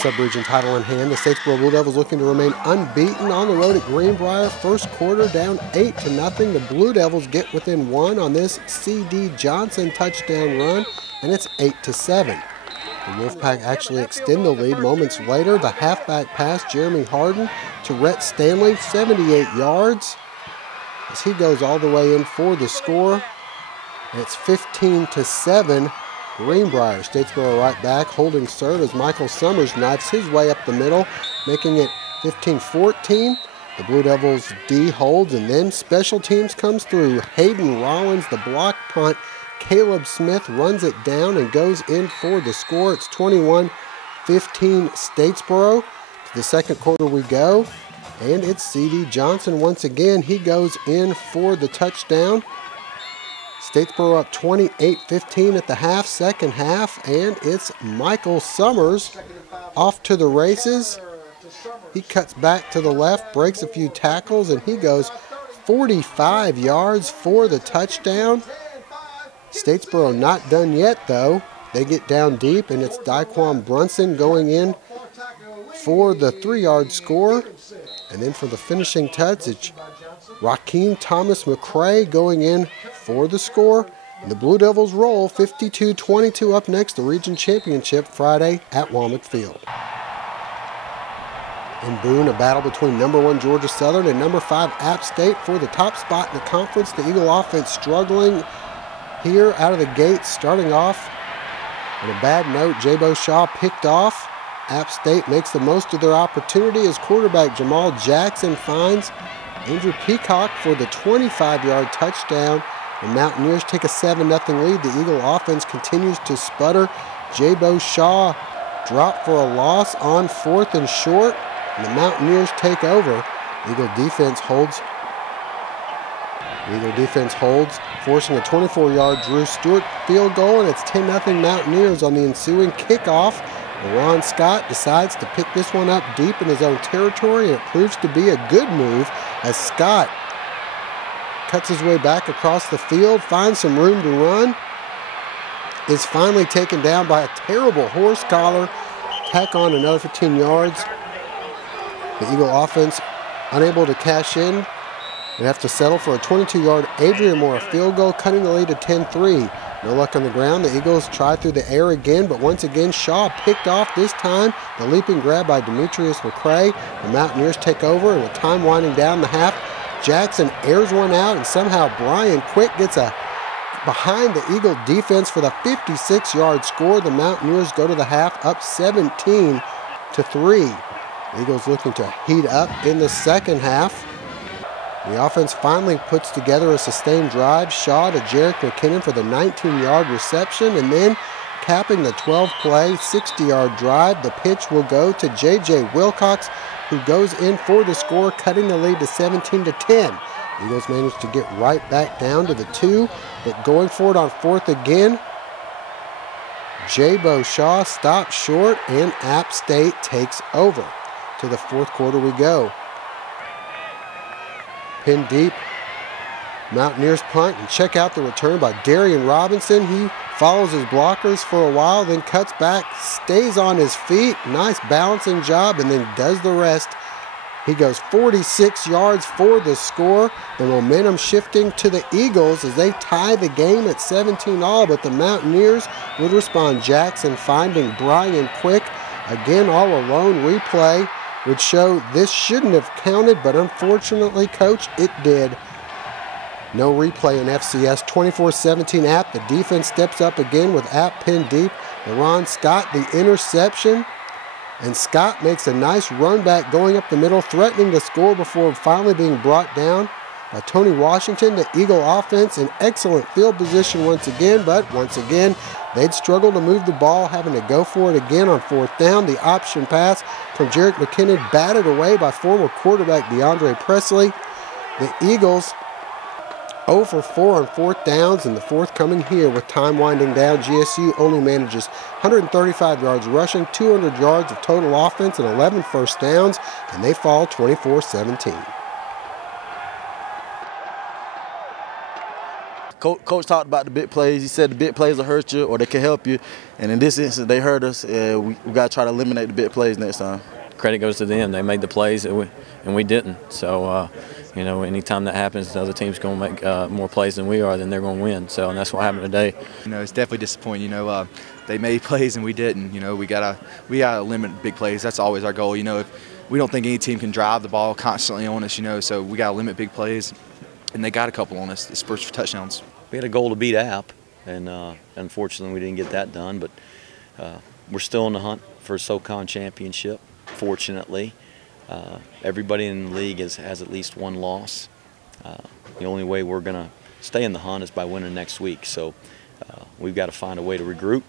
sub-region title in hand. The Statesboro Blue Devils looking to remain unbeaten on the road at Greenbrier. First quarter down 8-0. The Blue Devils get within 1 on this C.D. Johnson touchdown run, and it's 8-7. The Wolfpack actually extend the lead moments later. The halfback pass, Jeremy Harden to Rhett Stanley, 78 yards, as he goes all the way in for the score. And it's 15-7. Greenbrier. Statesboro right back, holding serve as Michael Summers knifes his way up the middle, making it 15-14. The Blue Devils D holds, and then special teams comes through. Hayden Rollins, the block punt. Caleb Smith runs it down and goes in for the score. It's 21-15 Statesboro. To the second quarter we go, and it's C.D. Johnson once again. He goes in for the touchdown. Statesboro up 28-15 at the half, second half, and it's Michael Summers off to the races. He cuts back to the left, breaks a few tackles, and he goes 45 yards for the touchdown. Statesboro not done yet, though. They get down deep, and it's Daquan Brunson going in for the 3-yard score. And then for the finishing touch, it's Rakeem Thomas McCray going in for the score. And the Blue Devils roll 52-22 up next, the region championship Friday at Womack Field. In Boone, a battle between number 1 Georgia Southern and number 5 App State for the top spot in the conference. The Eagle offense struggling here out of the gate, starting off on a bad note. Jabo Shaw picked off. App State makes the most of their opportunity as quarterback Jamal Jackson finds Andrew Peacock for the 25-yard touchdown. The Mountaineers take a 7-0 lead. The Eagle offense continues to sputter. Jabo Shaw dropped for a loss on 4th and short, and the Mountaineers take over. Eagle defense holds, forcing a 24-yard Drew Stewart field goal, and it's 10-0 Mountaineers on the ensuing kickoff. Ron Scott decides to pick this one up deep in his own territory, and it proves to be a good move as Scott cuts his way back across the field, finds some room to run, is finally taken down by a terrible horse collar, tack on another 15 yards. The Eagle offense unable to cash in. They have to settle for a 22-yard Adrian Moore field goal, cutting the lead to 10-3. No luck on the ground. The Eagles try through the air again, but once again Shaw picked off this time. The leaping grab by Demetrius McCray. The Mountaineers take over, and with time winding down the half, Jackson airs one out, and somehow Brian Quick gets a behind the Eagle defense for the 56-yard score. The Mountaineers go to the half up 17-3. The Eagles looking to heat up in the second half. The offense finally puts together a sustained drive. Shaw to Jarek McKinnon for the 19-yard reception, and then capping the 12-play, 60-yard drive. The pitch will go to J.J. Wilcox, who goes in for the score, cutting the lead to 17-10. Eagles manage to get right back down to the 2, but going for it on 4th again, Jabo Shaw stops short, and App State takes over. To the fourth quarter we go. Pin deep, Mountaineers punt, and check out the return by Darian Robinson. He follows his blockers for a while, then cuts back, stays on his feet, nice balancing job, and then does the rest. He goes 46 yards for the score. The momentum shifting to the Eagles as they tie the game at 17-all, but the Mountaineers would respond. Jackson finding Brian Quick. Again, all alone. Replay would show this shouldn't have counted, but unfortunately, Coach, it did. No replay in FCS. 24-17 App. The defense steps up again with App pinned deep. Ron Scott, the interception. And Scott makes a nice run back going up the middle, threatening to score before finally being brought down by Tony Washington. The Eagle offense in excellent field position once again, but once again, they'd struggle to move the ball, having to go for it again on 4th down. The option pass from Jarek McKinnon batted away by former quarterback DeAndre Presley. The Eagles 0 for 4 on 4th downs, and the fourth coming here with time winding down. GSU only manages 135 yards rushing, 200 yards of total offense, and 11 first downs, and they fall 24-17. Coach talked about the big plays. He said the big plays will hurt you or they can help you. And in this instance, they hurt us. We got to try to eliminate the big plays next time. Credit goes to them. They made the plays and we didn't. So, you know, anytime that happens, the other team's going to make more plays than we are, then they're going to win. So, and that's what happened today. You know, it's definitely disappointing. You know, they made plays and we didn't. You know, we gotta limit big plays. That's always our goal. You know, if we don't think any team can drive the ball constantly on us, you know, so we gotta limit big plays. And they got a couple on us, the Spurs for touchdowns. We had a goal to beat App, and unfortunately we didn't get that done. But we're still in the hunt for a SoCon championship. Fortunately, everybody in the league has at least one loss. The only way we're going to stay in the hunt is by winning next week. So we've got to find a way to regroup.